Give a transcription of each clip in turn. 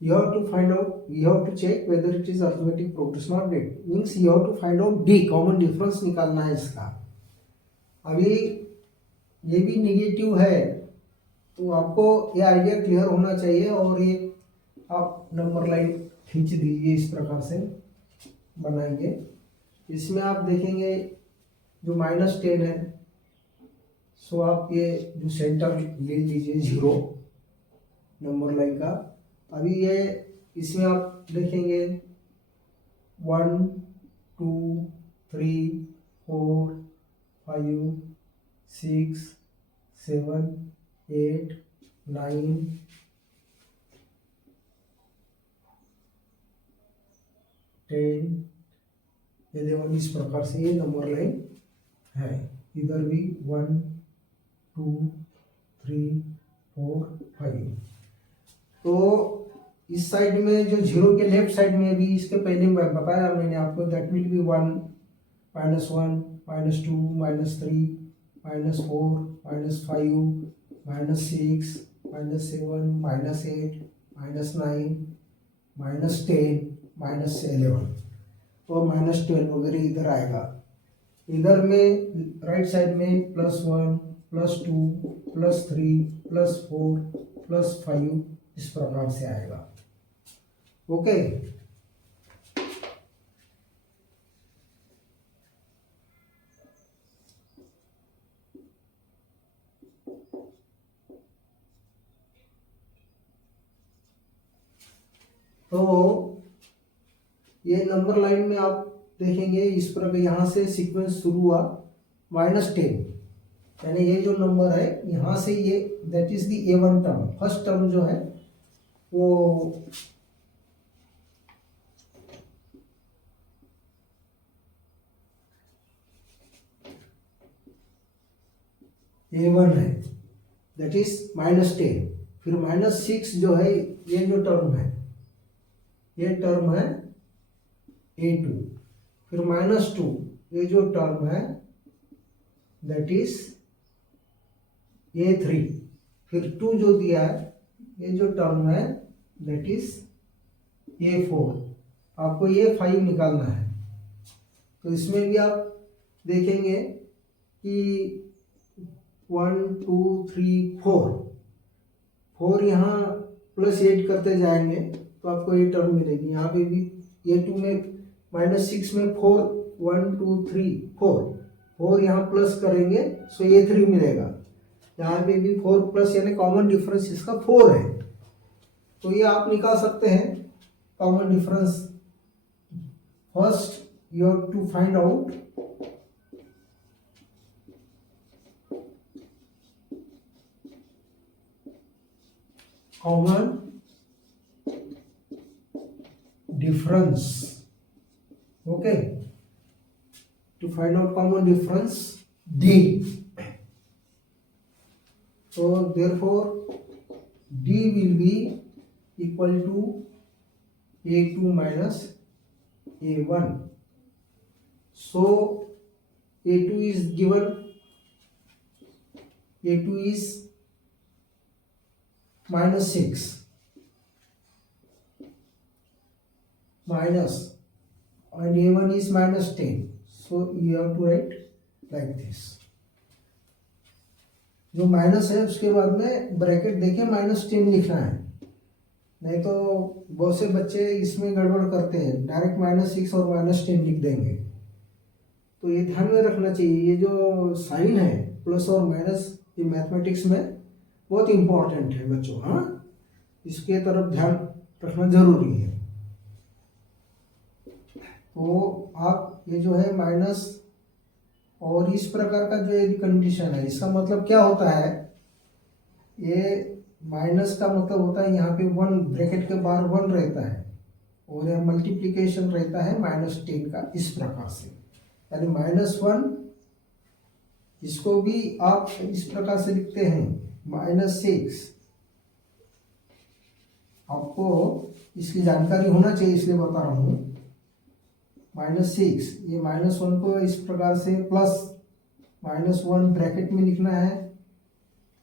You have to find out, you have to check whether it is arithmetic progression or not. Means you have to find out D, common difference निकालना है इसका। अभी ये भी negative है, तो आपको ये आइडिया क्लियर होना चाहिए। और ये आप नंबर लाइन खींच दीजिए, इस प्रकार से बनाएंगे। इसमें आप देखेंगे जो -10 है, सो आप ये जो सेंटर ले लीजिए 0 नंबर लाइन का। अभी ये इसमें आप देखेंगे 1 2 3 4 5 6 7 8 9 10 11, इस प्रकार से ये नंबर लाइन है। इधर भी 1 2 3 4 5। तो इस साइड में जो 0 के लेफ्ट साइड में भी, इसके पहले बताया मैंने आपको, दैट विल बी 1 -1 -2 -3 -4 -5 -6 -7 -8 -9 -10 -11 और -12 वगैरह इधर आएगा। इधर में राइट साइड में +1 +2 +3 +4 +5 इस प्रकार से आएगा। ओके, तो ये नंबर लाइन में आप देखेंगे इस प्रकार, यहाँ से सीक्वेंस शुरू हुआ -10, यानी ये जो नंबर है यहाँ से ये, that is the A1 term, first term जो है वो A1 है, दैट इज -10। फिर -6 जो है, ये जो टर्म है, ये टर्म है A2। फिर -2 ये जो टर्म है, दैट इज A3। फिर 2 जो दिया है, ये जो टर्म है, दैट इज A4। आपको ये 5 निकालना है। तो इसमें भी आप देखेंगे कि 1 2 3 4 यहाँ +8 करते जाएंगे तो आपको ये टर्म मिलेगी। यहाँ पे भी ये 2 में -6 में 4 1 2 3 4 यहाँ प्लस करेंगे, सो ये 3 मिलेगा। यहाँ पे भी 4 प्लस, यानी कॉमन डिफरेंस इसका 4 है। तो ये आप निकाल सकते हैं common difference. First you have to find out common difference. Okay, to find out common difference D. So therefore D will be equal to A2 minus A1. So A2 is given, A2 is -6 minus, and A1 is -10. So you have to write like this. जो minus है उसके बाद में bracket देके -10 लिखना है, नहीं तो बहुत से बच्चे इसमें गड़बड़ करते हैं, डायरेक्ट -6 और -10 लिख देंगे। तो ये ध्यान में रखना चाहिए, ये जो साइन है प्लस और माइनस, ये मैथमेटिक्स में बहुत इंपॉर्टेंट है बच्चों। हाँ, इसके तरफ ध्यान रखना जरूरी है। तो आप ये जो है माइनस और इस प्रकार का जो यदि कंडीशन है, इसका मतलब क्या होता है, ये माइनस का मतलब होता है यहाँ पे 1 ब्रैकेट के बाहर 1 रहता है और यह मल्टीप्लिकेशन रहता है -10 का, इस प्रकार से, यानी -1। इसको भी आप इस प्रकार से लिखते हैं -6। आपको इसकी जानकारी होना चाहिए, इसलिए बता रहा हूँ। -6, ये -1 को इस प्रकार से प्लस -1 ब्रैकेट में लिखना है,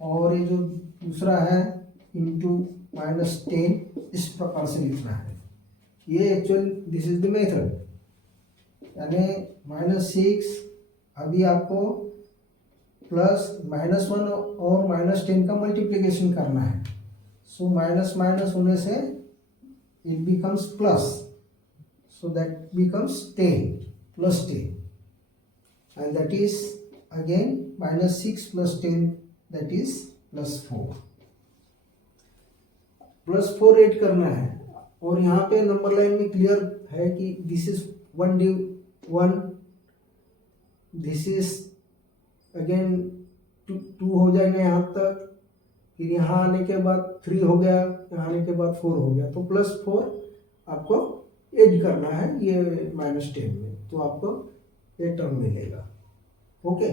और ये जो दूसरा है इंटू -10 इस प्रकार से लिखना है। ये actual this is the method, यानी -6 अभी आपको प्लस -1 और -10 का मल्टीप्लिकेशन करना है। सो माइनस माइनस होने से it becomes plus, so that becomes 10 plus 10 and that is again -6 plus 10 that is +4। +4 add करना है और यहाँ पे नंबर लाइन में क्लियर है कि this is 1 this is again 2 हो जाएगा यहाँ तक, फिर यहाँ आने के बाद 3 हो गया, यहाँ आने के बाद 4 हो गया, तो +4 आपको ऐड करना है ये -10 में, तो आपको ये टर्म मिलेगा। ओके,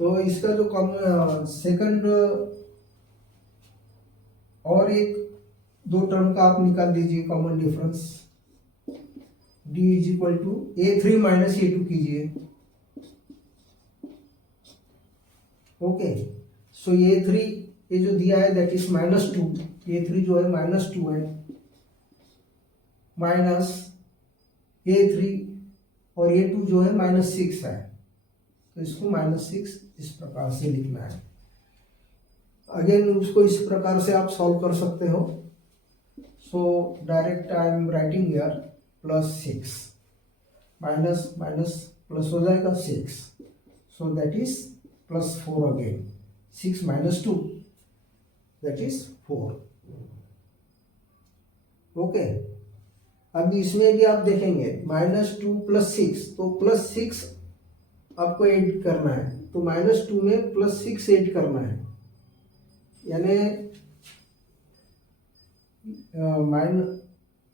तो इसका जो सेकंड और एक 2 टर्म का आप निकाल दीजिए common difference. d is equal to A3 minus A2 कीजिए। ओके, सो A3 ये जो दिया है दैट इज -2, A3 जो है -2 है, माइनस A3 और A2 जो है -6 है, तो इसको -6 इस प्रकार से लिखना है। अगेन उसको इस प्रकार से आप सॉल्व कर सकते हो। So direct I am writing here +6 minus minus plus हो जाएगा 6, so that is +4 again, 6 - 2 that is 4। Okay, अब इसमें भी आप देखेंगे -2 + 6, तो +6 आपको ऐड करना है, तो -2 में +6 ऐड करना है, यानी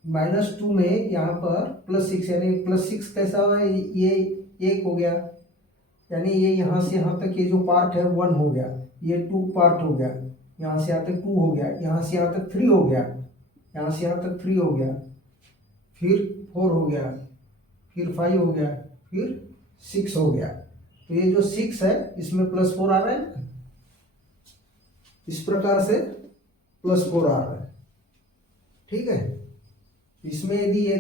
-2 में यहाँ पर +6, यानी +6 कैसा है, ये 1 हो गया, यानी ये यहाँ से यहाँ तक ये जो पार्ट है 1 हो गया, ये 2 पार्ट हो गया, यहाँ से यहाँ तक 2 हो गया, यहाँ से यहाँ तक 3 हो गया, यहाँ से यहाँ तक 3 हो गया, फिर 4 हो गया, फिर 5 हो गया, फिर 6 हो गया। तो ये जो 6 है इसमें +4 आ रहा है, इस प्रकार से +4 आ रहा है। ठीक है, इसमें यदि ये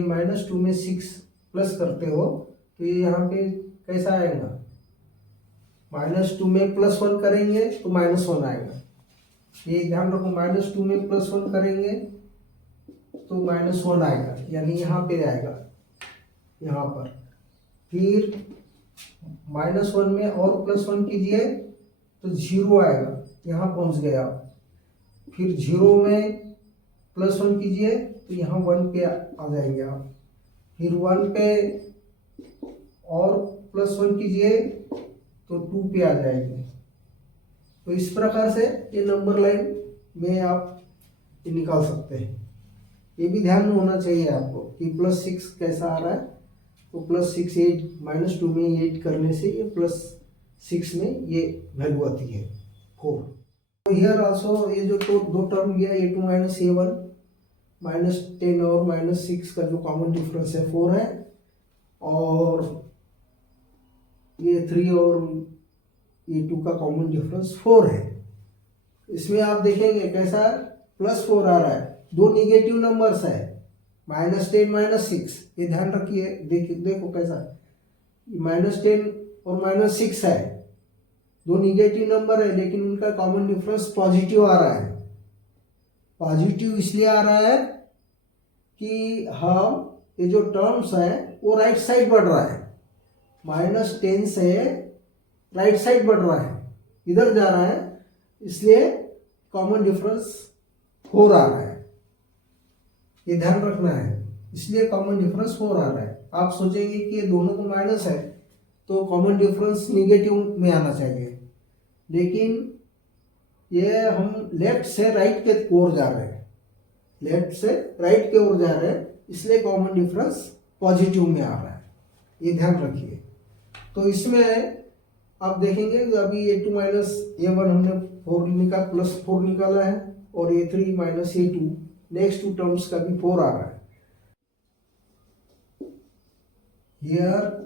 -2 में 6 प्लस करते हो तो ये यहाँ पे कैसा आएगा, -2 में +1 करेंगे तो -1 आएगा, ये ध्यान रखो, -2 में +1 करेंगे तो -1 आएगा, यानी यहाँ पे आएगा, यहाँ पर। फिर -1 में और +1 कीजिए तो 0 आएगा, यहाँ पहुँच गया। फिर 0 में +1 कीजिए तो यहाँ 1 पे आ जाएंगे आप, फिर 1 पे और +1 कीजिए तो 2 पे आ जाएंगे। तो इस प्रकार से ये नंबर लाइन में आप ये निकाल सकते हैं। ये भी ध्यान में होना चाहिए आपको कि +6 कैसा आ रहा है, तो +6 8 -2 में 8 करने से ये +6 में ये वैल्यू आती है 4। तो हियर आल्सो ये जो दो टर्म गया A2 - A1, -10 और -6 का जो कॉमन डिफरेंस है 4 है, और ये 3 और A2 का कॉमन डिफरेंस 4 है। इसमें आप देखेंगे कैसा +4 आ रहा है, दो निगेटिव नंबर्स है, -10 -6, ये ध्यान रखिए। देखो कैसा -10 और -6 है, दो निगेटिव नंबर है, लेकिन उनका कॉमन डिफरेंस पॉजिटिव आ रहा है। पॉजिटिव इसलिए आ रहा है कि हम ये जो टर्म्स है वो राइट साइड बढ़ रहा है, -10 से राइट साइड बढ़ रहा है, इधर जा रहा है, इसलिए कॉमन डिफरेंस 4 आ रहा है, ये ध्यान रखना है। इसलिए कॉमन डिफरेंस 4 आ रहा है। आप सोचेंगे कि ये दोनों को माइनस है तो कॉमन डिफरेंस निगेटिव में आना चाहिए, लेकिन ये हम लेफ्ट से राइट के ओर जा रहे हैं, लेफ्ट से राइट के ओर जा रहे हैं, इसलिए कॉमन डिफरेंस पॉजिटिव में आ रहा है, ये ध्यान रखिए। तो इसमें आप देखेंगे अभी A2 - A1 हमने 4 निकाला है, और A3 - A2 नेक्स्ट 2 टर्म्स का भी 4 आ रहा है। हियर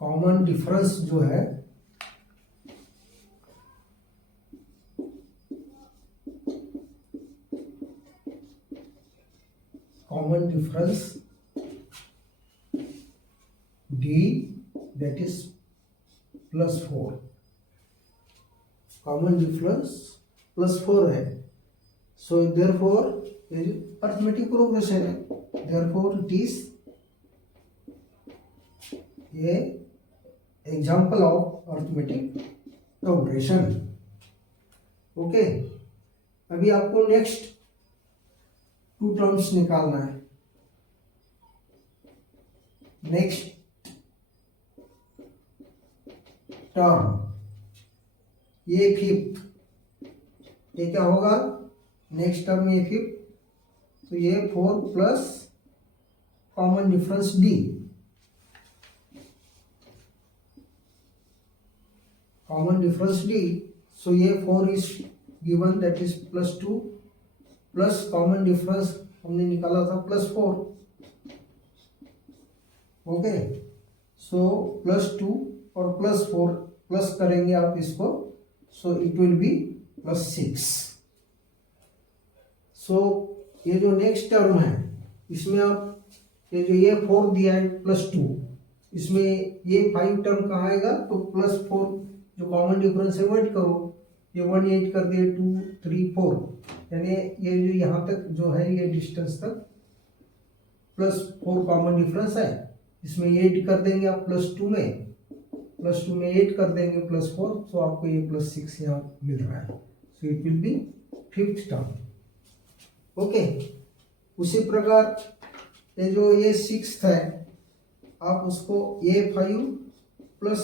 कॉमन डिफरेंस जो है common difference d, that is +4. Common difference +4 है, सो देयरफॉर अर्थमेटिक प्रोग्रेशन है, therefore it is a example of arithmetic progression. Okay, अभी आपको नेक्स्ट 2 टर्म्स निकालना है। नेक्स्ट टर्म ये फिफ्थ, ये क्या होगा, नेक्स्ट टर्म ये फिफ्थ, तो ये 4 plus common difference D, common difference D, so ये 4 is given, that is +2 plus common difference हमने निकाला था +4। ओके, सो +2 और +4 प्लस करेंगे आप इसको, सो इट विल बी +6। सो ये जो नेक्स्ट टर्म है इसमें आप ये 4 दिया है +2, इसमें ये 5 टर्म कहाँ आएगा, तो +4 जो कॉमन डिफरेंस है वो ऐड करो, ये 1 8 कर दिए, 2 3 4, यानी ये जो यहाँ तक जो है ये डिस्टेंस तक +4 कॉमन डिफरेंस है, इसमें 8 कर देंगे आप +2 में, +2 में 8 कर देंगे +4, सो आपको ये +6 यहाँ मिल रहा है, so it will be fifth term. Okay, उसी प्रकार ये जो ये 6th है, आप उसको ये 5 प्लस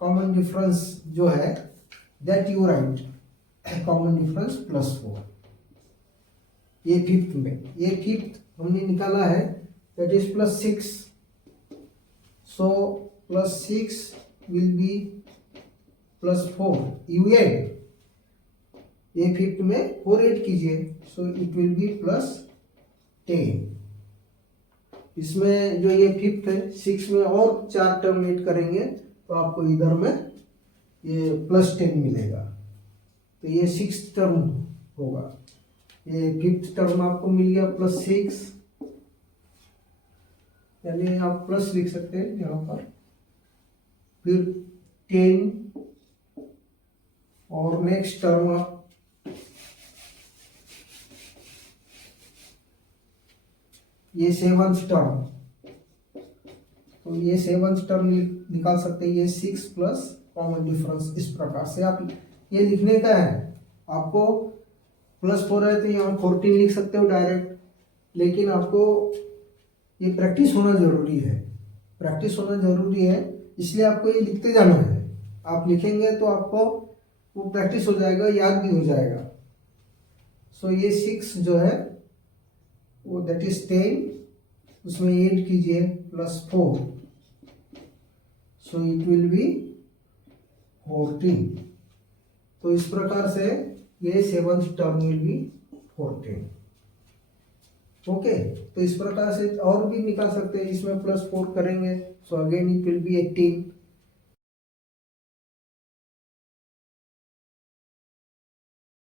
कॉमन डिफरेंस जो है that you right common difference +4, ये फिफ्थ में, ये फिफ्थ हमने निकाला है that is +6, so +6 will be +4, you add, ये फिफ्थ में 4 ऐड कीजिए, सो इट विल बी +10। इसमें जो ये फिफ्थ है 6 में और 4 टर्म ऐड करेंगे तो आपको इधर में ये +10 मिलेगा, तो ये 6th टर्म होगा। ये फिफ्थ टर्म आपको मिल गया +6, यानी आप प्लस लिख सकते हैं यहाँ पर, फिर 10 और नेक्स्ट टर्म आप ये 7th टर्म, तो ये 7th टर्म निकाल सकते हैं, ये 6 प्लस कॉमन डिफरेंस, इस प्रकार से आप ये लिखने का है। आपको +4 है तो यहाँ 14 लिख सकते हो डायरेक्ट, लेकिन आपको ये प्रैक्टिस होना जरूरी है, प्रैक्टिस होना जरूरी है, इसलिए आपको ये लिखते जाना है। आप लिखेंगे तो आपको वो प्रैक्टिस हो जाएगा, याद भी हो जाएगा। सो ये 6 जो है वो दैट इज 10, उसमें 8 कीजिए +4, सो इट विल बी 14। तो इस प्रकार से ये 7th term will be 14। Okay, तो इस प्रकार से और भी निकाल सकते हैं, इसमें +4 करेंगे, so again it will be 18।